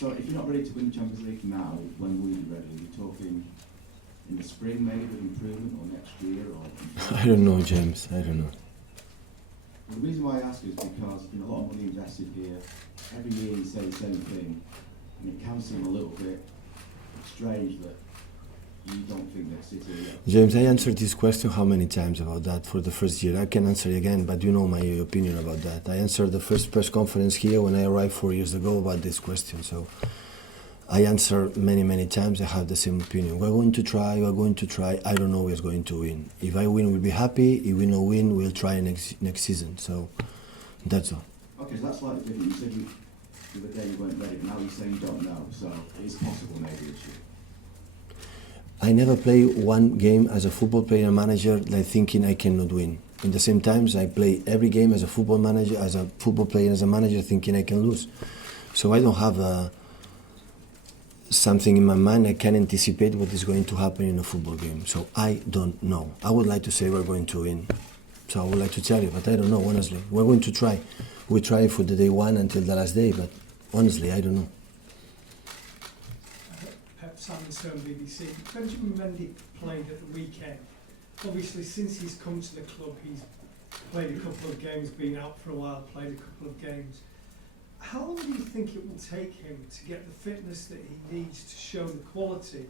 So if you're not ready to win the Champions League now, when will you be ready? Are you talking in the spring maybe with improvement, or next year, or? I don't know, James. I don't know. Well, the reason why I ask is because a lot of money invested here. Every year you say the same thing, and it can seem a little bit strange that you don't think that City are. James, I answered this question how many times about that for the first year. I can answer it again, but you know my opinion about that. I answered the first press conference here when I arrived 4 years ago about this question. So I answer many times. I have the same opinion. We're going to try. I don't know who's going to win. If I win, we'll be happy. If we don't win, we'll try next season. So that's all. Okay, so that's slightly different. You said the other day you weren't ready, now you're saying you don't know. So it's possible maybe this year. I never play one game as a football player and manager like thinking I cannot win. In the same times, I play every game as a football manager, as a football player, as a manager, thinking I can lose. So I don't have something in my mind. I can anticipate what is going to happen in a football game. So I don't know. I would like to say we're going to win. So I would like to tell you, but I don't know, honestly. We're going to try. We try for the day one until the last day, but honestly, I don't know. Sam BBC. Benjamin Mendy played at the weekend. Obviously, since he's come to the club, he's played a couple of games, been out for a while, played a couple of games. How long do you think it will take him to get the fitness that he needs to show the quality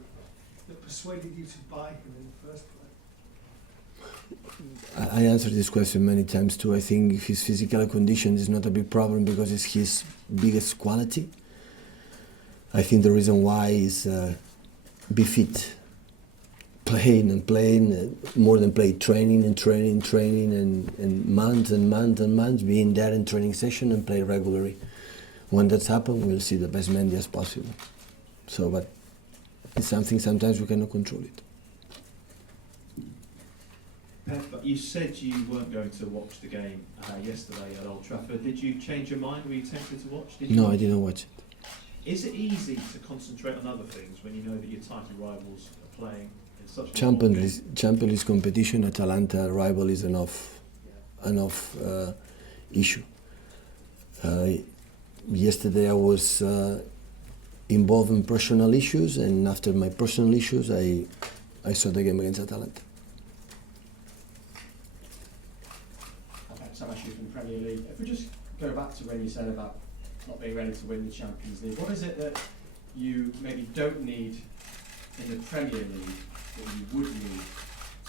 that persuaded you to buy him in the first place? I answered this question many times too. I think his physical condition is not a big problem because it's his biggest quality. I think the reason why is be fit, playing, more than play, training and months, being there in training session and play regularly. When that's happened, we'll see the best Mendy as possible. So, but it's something sometimes we cannot control it. Pep, you said you weren't going to watch the game yesterday at Old Trafford. Did you change your mind? Were you tempted to watch? No, I didn't watch it. Is it easy to concentrate on other things when you know that your title rivals are playing in such a Champions League competition? Atalanta rival is enough issue. Yesterday I was involved in personal issues, and after my personal issues, I saw the game against Atalanta. Sam Ashley from the Premier League. If we just go back to when you said about not being ready to win the Champions League, what is it that you maybe don't need in the Premier League that you would need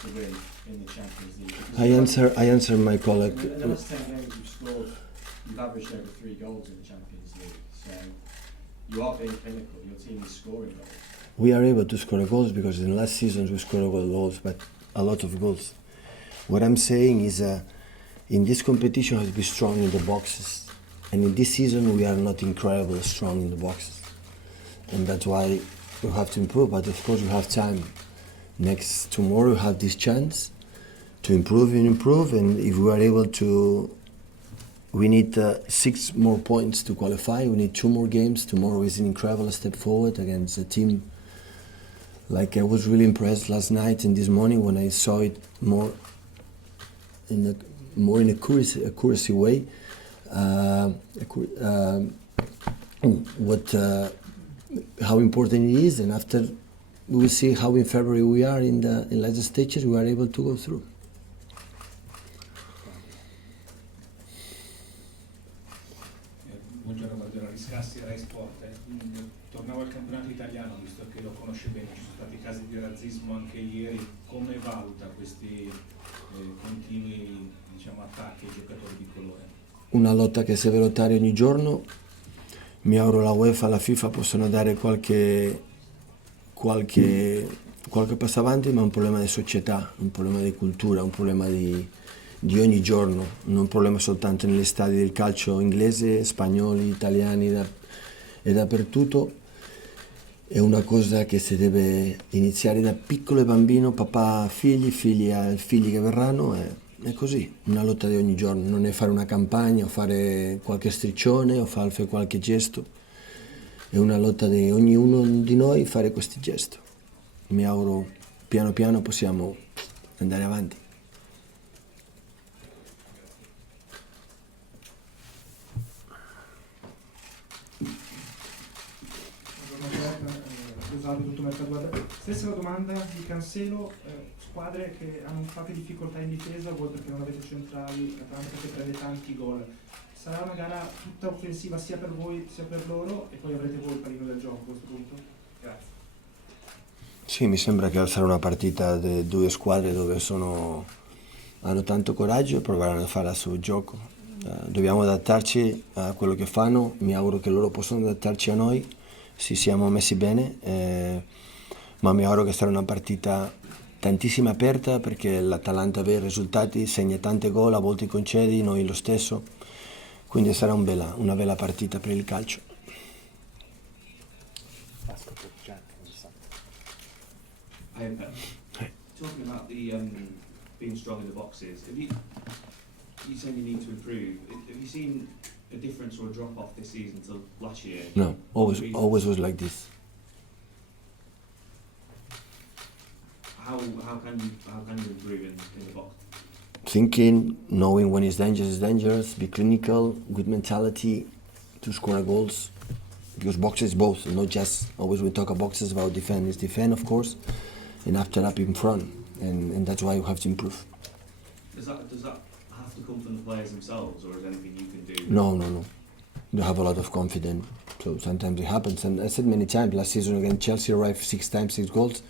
to win in the Champions League? I answer my colleague. In the last 10 games you've averaged over 3 goals in the Champions League, so you are being clinical, your team is scoring goals. We are able to score goals because in the last seasons we scored goals, but a lot of goals. What I'm saying is in this competition has to be strong in the boxes. And in this season, we are not incredibly strong in the boxes. And that's why we have to improve, but of course we have time. Tomorrow we have this chance to improve, and if we are able to, we need 6 more points to qualify, we need 2 more games. Tomorrow is an incredible step forward against a team. Like I was really impressed last night and this morning when I saw it more in a accuracy way. How important it is, and after we will see how in February we are in later stages we are able to go through. Buongiorno Guardiola, Riscassi, Rai Sport. Tornavo al campionato italiano, visto che lo conosce bene, ci sono stati casi di razzismo anche ieri. Come valuta questi continui attacchi ai giocatori di colore? Una lotta che si deve lottare ogni giorno. Mi auguro la UEFA e la FIFA possano dare qualche passo avanti, ma è un problema di società, un problema di cultura, un problema di ogni giorno, non un problema soltanto negli stadi del calcio inglese, spagnoli, italiani e dappertutto. È una cosa che si deve iniziare da piccolo bambino, papà, figli che verranno. È così, una lotta di ogni giorno, non è fare una campagna o fare qualche striscione o fare qualche gesto, è una lotta di ognuno di noi fare questi gesti. Mi auguro piano piano possiamo andare avanti. fatto tutto il mercato. Guarda, stessa la domanda di Cancelo, squadre che hanno qualche difficoltà in difesa, voi perché non avete centrali, l'Atalanta perché prende tanti gol. Sarà una gara tutta offensiva sia per voi sia per loro e poi avrete voi il pallino del gioco a questo punto? Grazie. Sì, mi sembra che sarà una partita di due squadre dove hanno tanto coraggio e proveranno a fare il suo gioco. Dobbiamo adattarci a quello che fanno, mi auguro che loro possano adattarci a noi, se siamo messi bene, ma mi auguro che sarà una partita tantissimo aperta perché l'Atalanta aveva i risultati, segna tante gol, a volte concedi, noi lo stesso, quindi sarà una bella partita per il calcio. Hi, Pep. Talking about the being strong in the boxes, you saying you need to improve. Have you seen a difference or a drop off this season to last year? No, always was like this. How can you improve in the box? Thinking, knowing when it's dangerous, be clinical, good mentality to score goals. Because boxes both, not just always we talk about boxes about defend. It's defend, of course, and after up in front, and that's why you have to improve. Does that have to come from the players themselves, or is there anything you can do? No. They have a lot of confidence, so sometimes it happens. And I said many times, last season against Chelsea, arrived 6 times, 6 goals,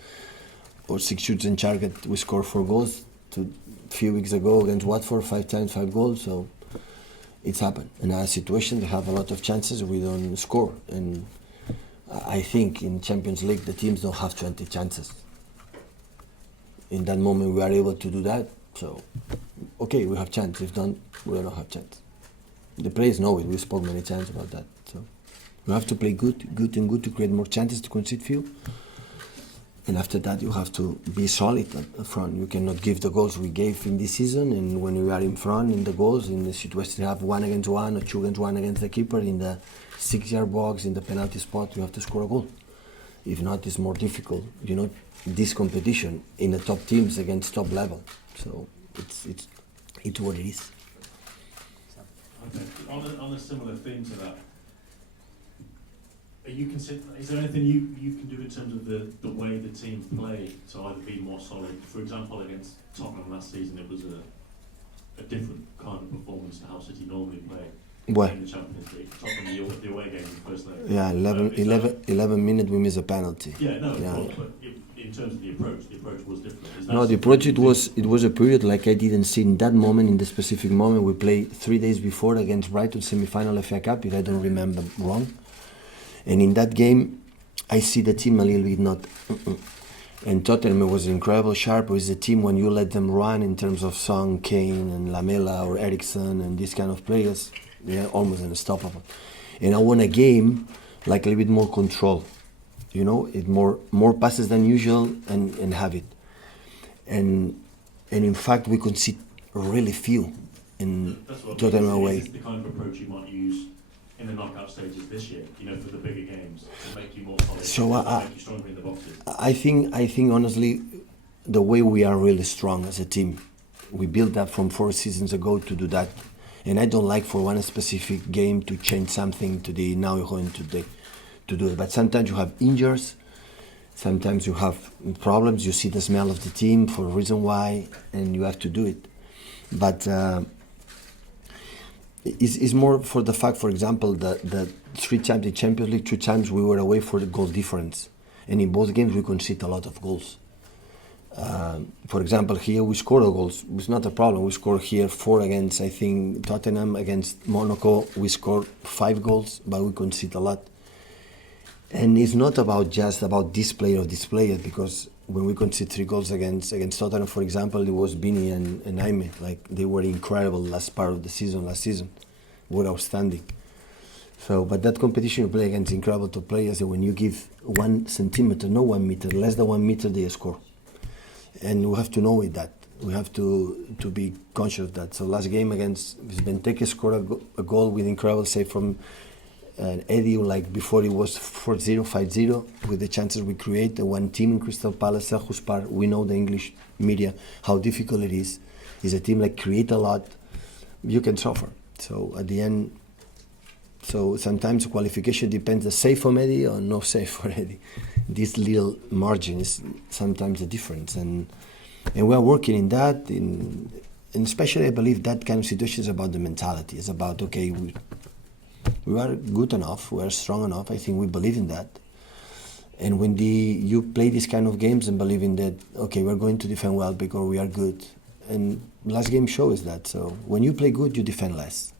or 6 shoots on target, we scored 4 goals. A few weeks ago against Watford, 5 times, 5 goals, so it's happened. In our situation, they have a lot of chances, we don't score. And I think in Champions League, the teams don't have 20 chances. In that moment, we are able to do that, so okay, we have chance. If not, we don't have chance. The players know it. We spoke many times about that. So you have to play good to create more chances to concede few. And after that, you have to be solid up front. You cannot give the goals we gave in this season. And when we are in front in the goals, in the situation, you have 1 against 1 or 2 against 1 against the keeper in the 6-yard box, in the penalty spot, you have to score a goal. If not, it's more difficult. You know, this competition in the top teams against top level. So it's what it is. Okay. On a similar theme to that, is there anything you can do in terms of the way the team play to either be more solid? For example, against Tottenham last season, it was a different kind of performance to how City normally play Why? in the Champions League. Tottenham, the away game in the first leg. Yeah, 11 minutes we miss a penalty. Yeah, no, Yeah. but in terms of the approach was different. Is that No, the approach it was a period like I didn't see in that moment, in the specific moment. We played 3 days before against Brighton semi-final FA Cup, if I don't remember wrong. And in that game, I see the team a little bit not. And Tottenham was incredible sharp with the team when you let them run in terms of Son, Kane, and Lamela or Eriksen and these kind of players, they're almost unstoppable. And I want a game like a little bit more control, you know, it more passes than usual and have it. And in fact, we concede really few in That's what Tottenham I mean. away. Is this the kind of approach you might use in the knockout stages this year, you know, for the bigger games, to make you more solid, So, to make you stronger in the boxes? I think honestly, the way we are really strong as a team, we built that from 4 seasons ago to do that. And I don't like for one specific game to change something to the now you're going to do it. But sometimes you have injuries, sometimes you have problems, you see the smell of the team for a reason why, and you have to do it. But it's more for the fact, for example, that 3 times in Champions League, 2 times we were away for the goal difference. And in both games we conceded a lot of goals. For example, here we scored goals. It's not a problem. We scored here 4 against, I think, Tottenham. Against Monaco, we scored 5 goals, but we conceded a lot. And it's not just about this player or this player, because when we conceded 3 goals against Tottenham, for example, it was Bini and Jaime. Like, they were incredible last season. Were outstanding. So, but that competition you play against incredible top players, and when you give 1 centimeter, no 1 meter, less than 1 meter, they score. And we have to know it, that. We have to be conscious of that. So last game against Benteke scored a goal with incredible save from Eddie, like before it was 4-0, 5-0, with the chances we create. The one team in Crystal Palace, Selhurst Park, we know the English media, how difficult it is. It's a team like create a lot, you can suffer. So at the end, so sometimes qualification depends the save from Eddie or no save for Eddie. this little margin is sometimes the difference, and we are working in that. And especially, I believe that kind of situation is about the mentality. It's about, okay, we are good enough, we are strong enough. I think we believe in that. And when you play these kind of games and believe in that, okay, we're going to defend well because we are good. And last game shows that. So when you play good, you defend less.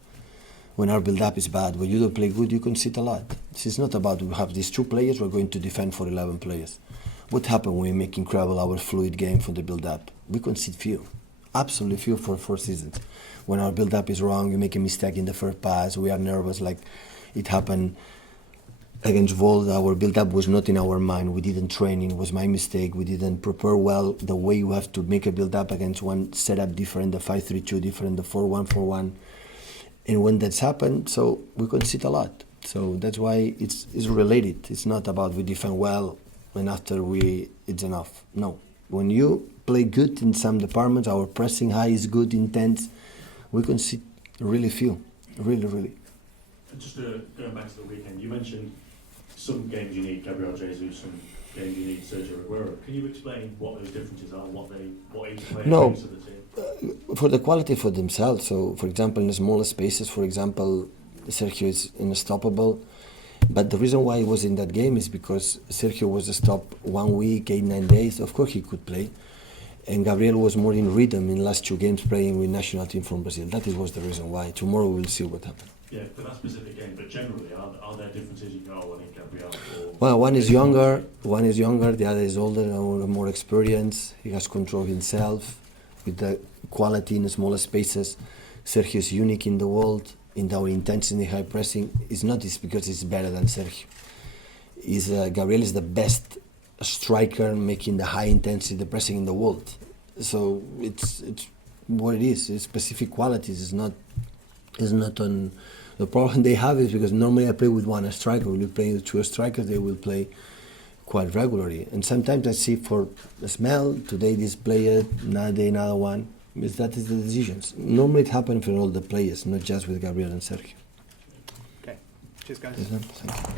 When our build-up is bad, when you don't play good, you concede a lot. This is not about we have these 2 players, we're going to defend for 11 players. What happened when we make incredible our fluid game for the build-up? We concede few. Absolutely few for 4 seasons. When our build-up is wrong, you make a mistake in the first pass, we are nervous, like it happened against Volt. Our build-up was not in our mind, we didn't train, it was my mistake, we didn't prepare well the way you have to make a build-up against one setup different, the 5-3-2 different, the 4-1-4-1. And when that's happened, so we concede a lot. So that's why it's related. It's not about we defend well and after it's enough. No. When you play good in some departments, our pressing high is good, intense, we concede really few. Really, really. And just going back to the weekend, you mentioned some games you need Gabriel Jesus, some games you need Sergio Aguero. Can you explain what those differences are, what each player brings to the team? For the quality for themselves. So, for example, in the smaller spaces, for example, Sergio is unstoppable. But the reason why he was in that game is because Sergio was stopped 1 week, 8-9 days. Of course, he could play. And Gabriel was more in rhythm in last 2 games playing with national team from Brazil. That was the reason why. Tomorrow we'll see what happens. Yeah, for that specific game. But generally, are there differences? You go, I think Gabriel. Well, one is younger. The other is older and more experienced. He has control himself with the quality in the smaller spaces. Sergio is unique in the world. In our intensity, high pressing, it's not this because it's better than Sergio. Gabriel is the best striker making the high intensity the pressing in the world. So it's what it is. It's specific qualities. It's not on. The problem they have is because normally I play with one striker. When you play with 2 strikers, they will play quite regularly. And sometimes I see for the smell today this player, another day another one. That is the decisions. Normally it happens for all the players, not just with Gabriel and Sergio. Okay. Cheers, guys. Thank you.